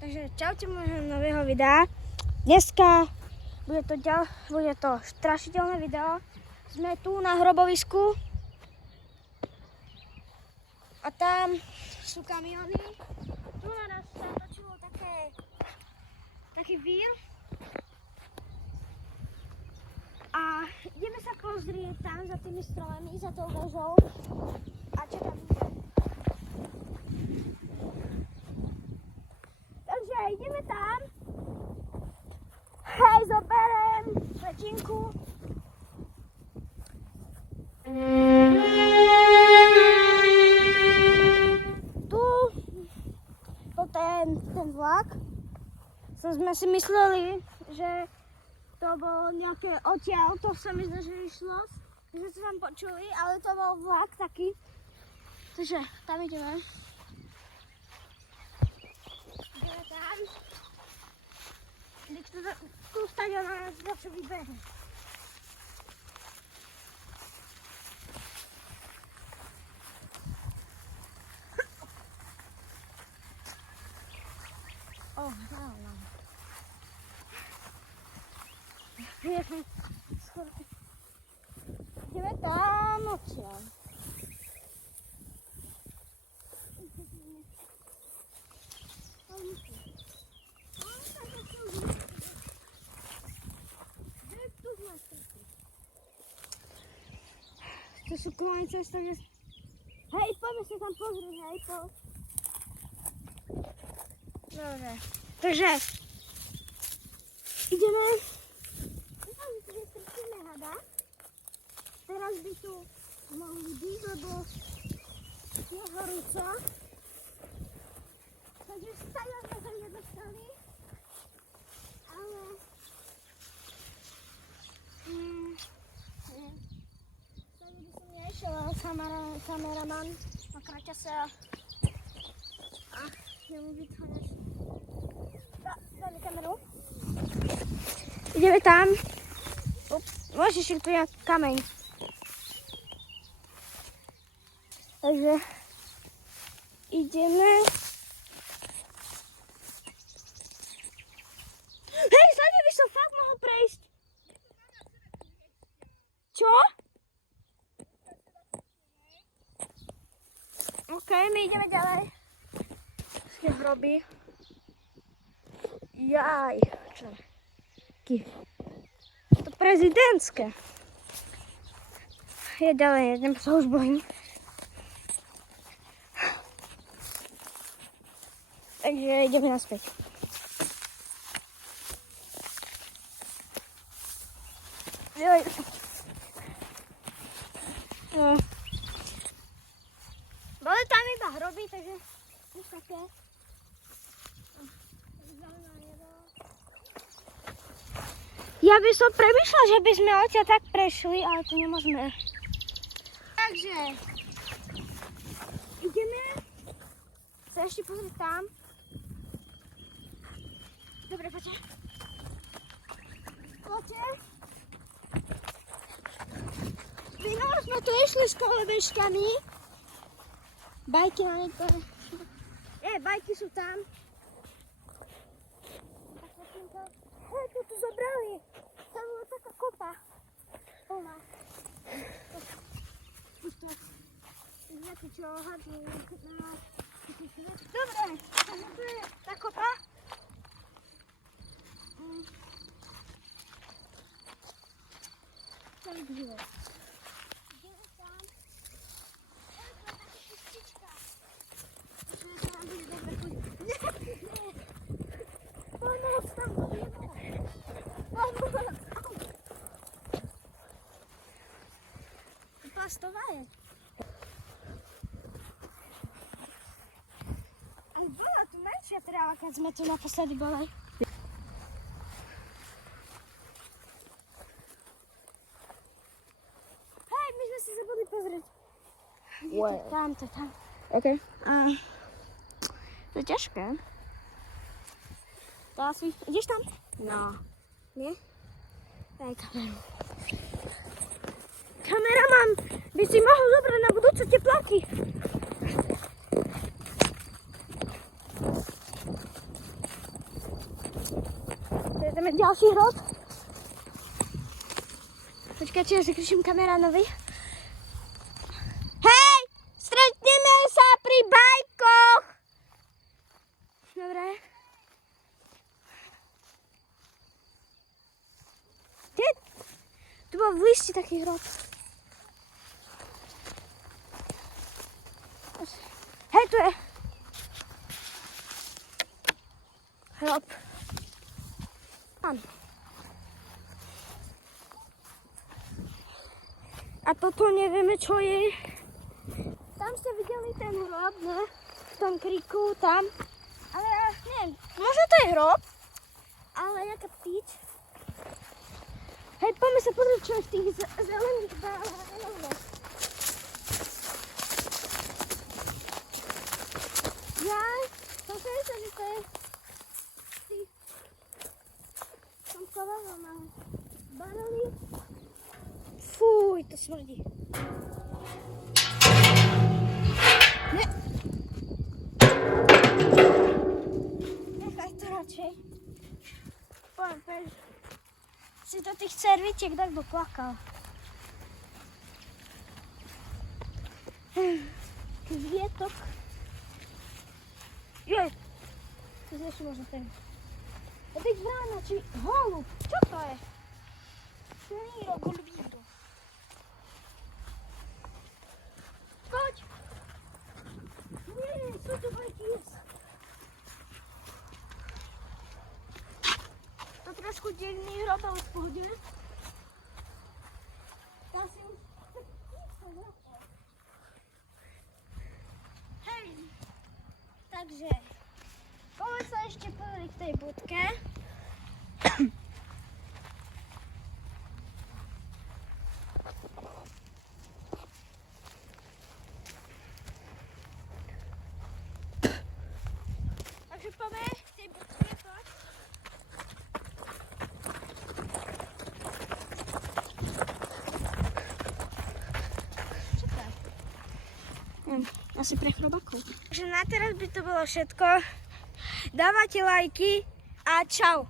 Takže čaute môjho nového videa. Dneska bude to strašidelné video. Sme tu na hrobovisku. A tam sú kamiony. Tu na nás sa točilo taký vír. A ideme sa pozrieť tam za tými stromami, za tou väžou. A čo tam bude. Takže ideme tam. Hej, zoberiem večinku. Tu po ten vlak. Sme si mysleli, že to bolo nejaké odtiaľ, to sa mi zdá, že išlo, že ste tam počuli, ale to bol vlak taký. Takže tam ideme. Ideme tam. Tu stadion na nás za čo vybehne. Ideme tam odtiaľ. To sú kolanice, takže... Hej, poďme sa tam pozrieť, hej, Dobre, takže... Ideme... Dúfam, že tu nestrčíme hada. Teraz by tu mohli byť, lebo je horúco. Takže stadion sme sa nedostali. Ale... Stadion by som nešiel, ale kameraman nakráťa sa a jemu vytváňaš. Dajme kameru. Ideme tam. Môžeš, tu je kameň. Takže ideme. Hej, zľade by som fakt mohol prejsť. Čo? OK, my ideme ďalej. Sne hroby. Jaj, čo? To prezidentské. Je ďalej, idem sa už bojím. Takže ideme naspäť. Joj. No. Boli tam iba hroby, takže nič také. Ja by som premýšľal, že by sme odtiaľ tak prešli, ale to nemôžeme. Takže ideme sa ešte pozrieť tam. Dobre, poďte. Poďte. Minul sme tu išli s kolobešťami. Bajky na niektoré. Bajky sú tam. Hej, to tu zobrali. Tam bola taká kopa. Plná. Viete čo, hadí. Dobre, takže tu je tá kopa. Takže ideme tam. To je taká čistička. Takže sa nám bude dobre chodiť. Pomoc tam to je. Plastová je. Aj bola tu menšia tráva, keď sme tu naposledy boli. Hej, my sme si zabudli pozrieť. To tam. OK. To je ťažké. To asi... Ideš tam? No. Nie? Daj kameru. Kameraman by si mohol zobrať na budúce tepláky. ďalší hrob. Počkajte, ja zakričím kameránovi. Hej! Stretneme sa pri bajkoch! Dobre. Kde? Tu bol v listi taký hrob. Hej, tu je. Hrob. Tam. A toto nevieme, čo je. Tam ste videli ten hrob, ne? V tom kriku, tam. Ale ja neviem, možno to je hrob, ale nejaká ptič. Hej, poďme sa pozrieť, čo je v tých zelených báloch. Jaj, som si myslel, že to je som skovala na banany. Fúj, to smrdí. Ne. Nechaj to radšej. Poďme, preč. Si do tých cervitiek tak doplakal. Kvietok. Jej. To je ešte možno ten. A teď vrána, či holub. Čo to je? Šníro, golubíro. Poď. Nie, sú tu bajky jesť. To trošku divný hrob, ale v pohode. Ja si už... Hej. Takže, poďme sa ešte pozrieť v tej budke. Takže poďme v tej budke, poď. Čo to je? Asi pre chrobakov. Takže na teraz by to bolo všetko. Dávajte lajky a čau.